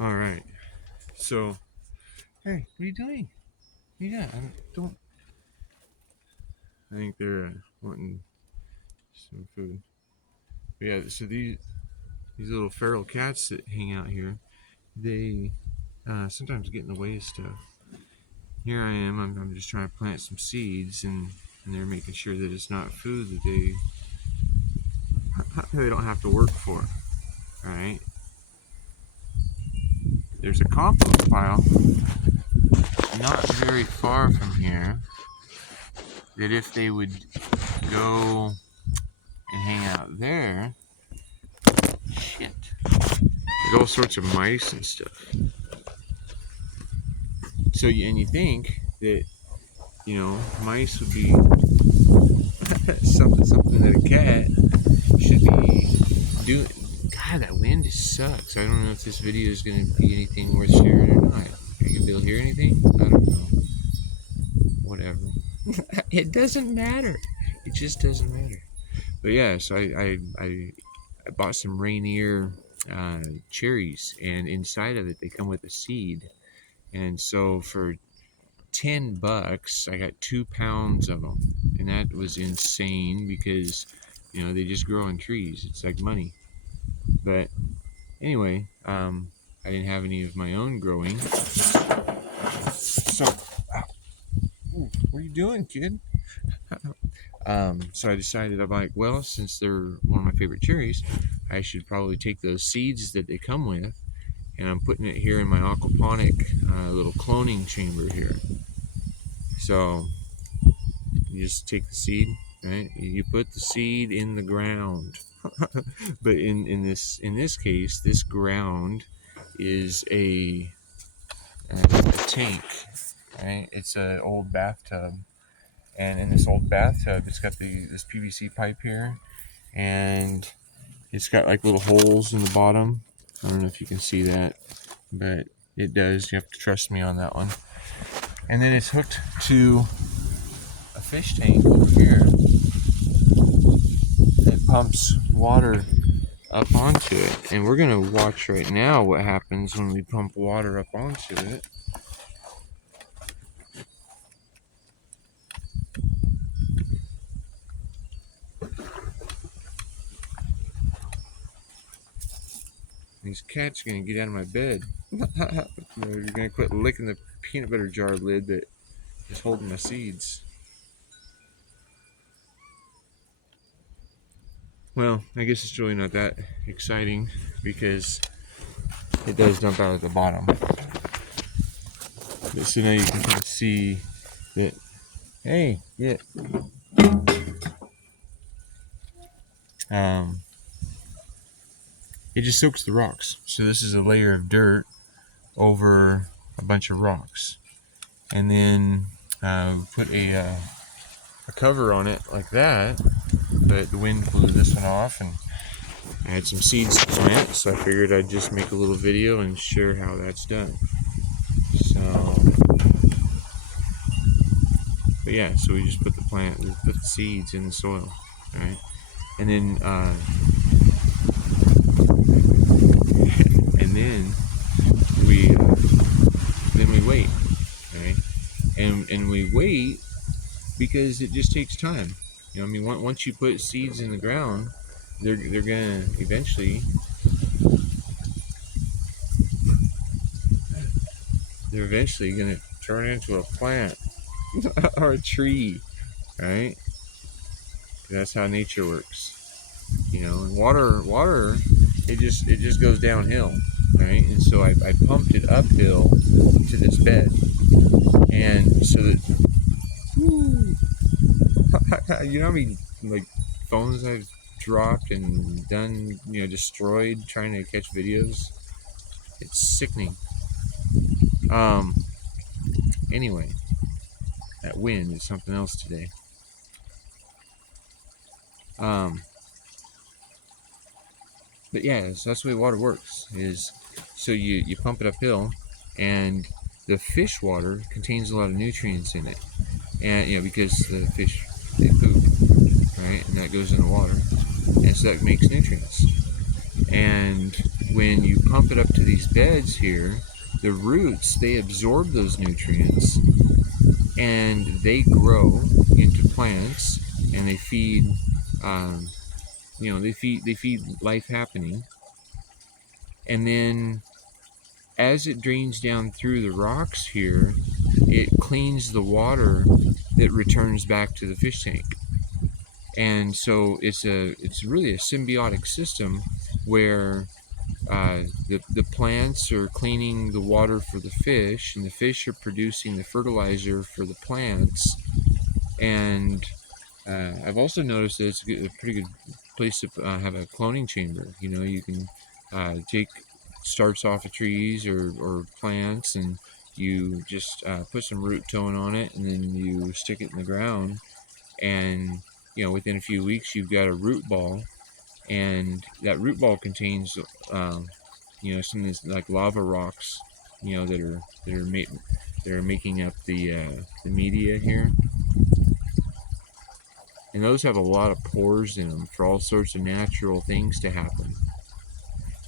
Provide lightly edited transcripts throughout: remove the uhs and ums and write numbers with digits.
All right. So, hey, what are you doing? Yeah, I don't. I think they're wanting some food. But yeah. So these little feral cats that hang out here, they sometimes get in the way of stuff. Here I am. I'm just trying to plant some seeds, and they're making sure that it's not food that they don't have to work for. All right. There's a compost pile not very far from here. That if they would go and hang out there, shit. There's all sorts of mice and stuff. So, and you think that, mice would be something that a cat should be doing. God, that wind just sucks. I don't know if this video is going to be anything worth sharing or not. Are you going to be able to hear anything? I don't know. Whatever. It doesn't matter. It just doesn't matter. But yeah, so I bought some Rainier cherries, and inside of it they come with a seed. And so for $10, I got 2 pounds of them, and that was insane because they just grow on trees. It's like money. But anyway, I didn't have any of my own growing, so what are you doing, kid? So I decided, I'm like, well, since they're one of my favorite cherries, I should probably take those seeds that they come with, and I'm putting it here in my aquaponic little cloning chamber here. So you just take the seed, right? You put the seed in the ground, but in this case, this ground is a tank, right? It's an old bathtub, and in this old bathtub, it's got this PVC pipe here, and it's got like little holes in the bottom. I don't know if you can see that, but it does. You have to trust me on that one. And then it's hooked to a fish tank over here that pumps water up onto it. And we're going to watch right now what happens when we pump water up onto it. These cats are going to get out of my bed. You're going to quit licking the peanut butter jar lid that is holding my seeds. Well, I guess it's really not that exciting because it does dump out at the bottom. But so now you can kind of see that, hey, yeah. It just soaks the rocks. So this is a layer of dirt over a bunch of rocks. And then put a cover on it like that, but the wind blew this one off, and I had some seeds to plant, so I figured I'd just make a little video and share how that's done. So, but yeah, so we just put the seeds in the soil, right? And then we wait, right? And we wait because it just takes time. I mean, once you put seeds in the ground, they're gonna eventually gonna turn into a plant or a tree, right? That's how nature works. And water, it just goes downhill, right? And so I pumped it uphill to this bed, and so that how many like phones I've dropped and done, destroyed trying to catch videos. It's sickening. Anyway, that wind is something else today. But yeah, so that's the way water works. Is so you pump it uphill, and the fish water contains a lot of nutrients in it, and because the fish, they poop, right, and that goes in the water, and so that makes nutrients. And when you pump it up to these beds here, the roots, they absorb those nutrients and they grow into plants, and they feed, they feed life happening. And then as it drains down through the rocks here, it cleans the water that returns back to the fish tank. And so it's really a symbiotic system where the plants are cleaning the water for the fish, and the fish are producing the fertilizer for the plants. And I've also noticed that it's a pretty good place to have a cloning chamber. You can take starts off of trees or plants, and you just put some root tone on it, and then you stick it in the ground, and within a few weeks you've got a root ball, and that root ball contains some of these like lava rocks, that are making up the media here. And those have a lot of pores in them for all sorts of natural things to happen.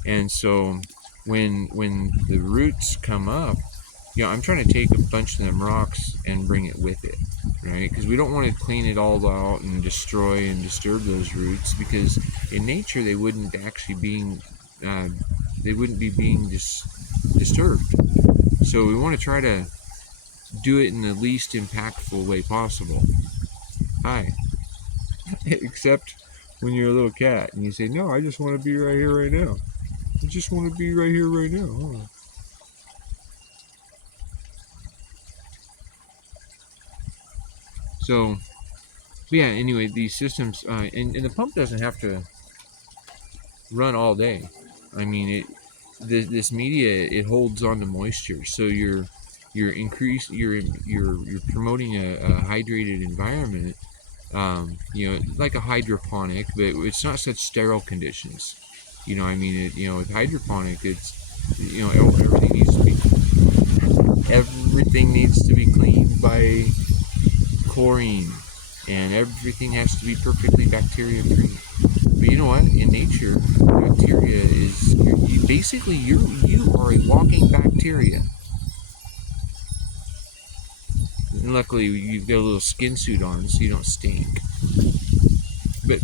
And so when the roots come up, I'm trying to take a bunch of them rocks and bring it with it, right? Because we don't want to clean it all out and destroy and disturb those roots, because in nature they wouldn't actually be being disturbed. So we want to try to do it in the least impactful way possible. Hi. Except when you're a little cat and you say, no, I just want to be right here right now. I just want to be right here right now. Oh. So yeah, anyway, these systems, and the pump doesn't have to run all day. I mean, this media, it holds on to moisture, so you're promoting a hydrated environment, like a hydroponic, but it's not such sterile conditions. With hydroponic, it's everything needs to be cleaned by chlorine, and everything has to be perfectly bacteria free. But you know what? In nature, bacteria is you are a walking bacteria. And luckily, you've got a little skin suit on, so you don't stink. But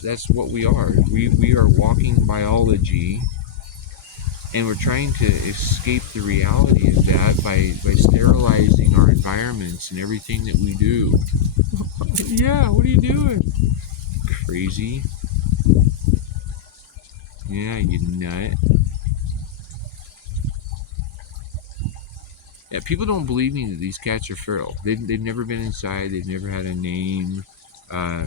that's what we are. We are walking biology, and we're trying to escape the reality of that by sterilizing our environments and everything that we do. Yeah, what are you doing? Crazy. Yeah, you nut. Yeah, people don't believe me that these cats are feral. They've never been inside. They've never had a name. I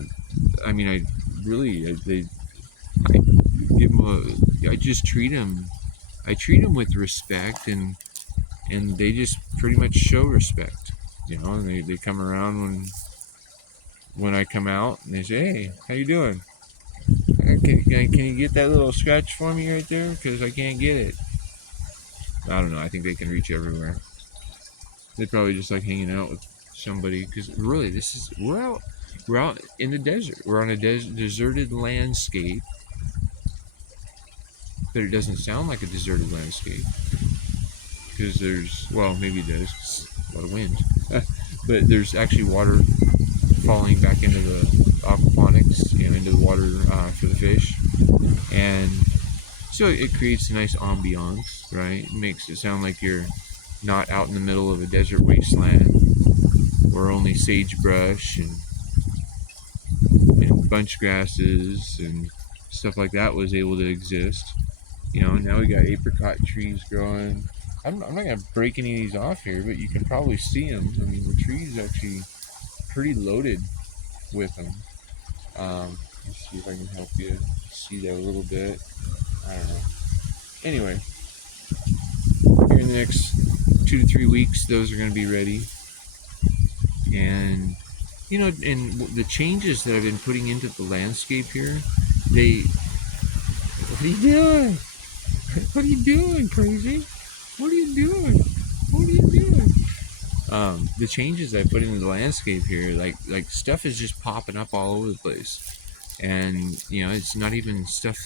give them I just treat them. I treat them with respect, and they just pretty much show respect. And they come around when I come out, and they say, "Hey, how you doing? Can you get that little scratch for me right there? Because I can't get it." I don't know. I think they can reach everywhere. They probably just like hanging out with somebody, because really, we're out in the desert. We're on a deserted landscape, but it doesn't sound like a deserted landscape, because maybe it does. It's a lot of wind, but there's actually water falling back into the aquaponics, into the water for the fish, and so it creates a nice ambiance, right? It makes it sound like you're not out in the middle of a desert wasteland where only sagebrush and bunch grasses and stuff like that was able to exist. Now we got apricot trees growing. I'm not going to break any of these off here, but you can probably see them. I mean, the tree is actually pretty loaded with them. Let's see if I can help you see that a little bit. I don't know. Anyway, here in the next 2 to 3 weeks, those are going to be ready. And and the changes that I've been putting into the landscape here, what are you doing? What are you doing, crazy? What are you doing? What are you doing? The changes I put into the landscape here, like stuff is just popping up all over the place, and it's not even stuff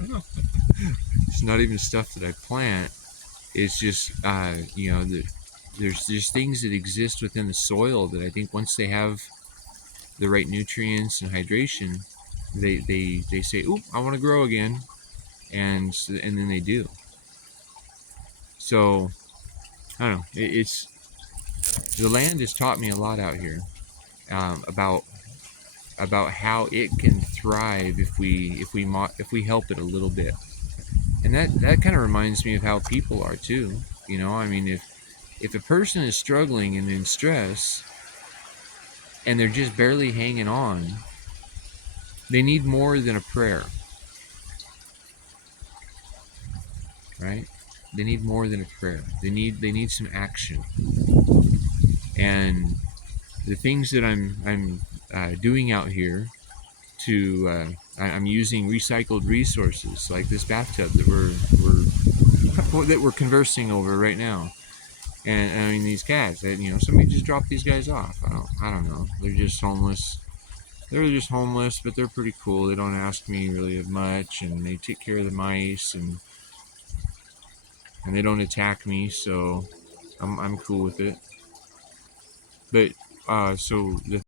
It's not even stuff that I plant. It's just, there's just things that exist within the soil that I think once they have the right nutrients and hydration, they say, "Oop, I want to grow again," and then they do. So I don't know. It's the land has taught me a lot out here, about how it can thrive if we help it a little bit. And that kind of reminds me of how people are too. I mean, if a person is struggling and in stress and they're just barely hanging on, they need more than a prayer, right? They need more than a prayer. They need some action. And the things that I'm doing out here I'm using recycled resources like this bathtub that we're conversing over right now. And I mean, these cats, somebody just dropped these guys off. I don't know. They're just homeless. They're just homeless, but they're pretty cool. They don't ask me really much, and they take care of the mice, and they don't attack me, so I'm cool with it. But so the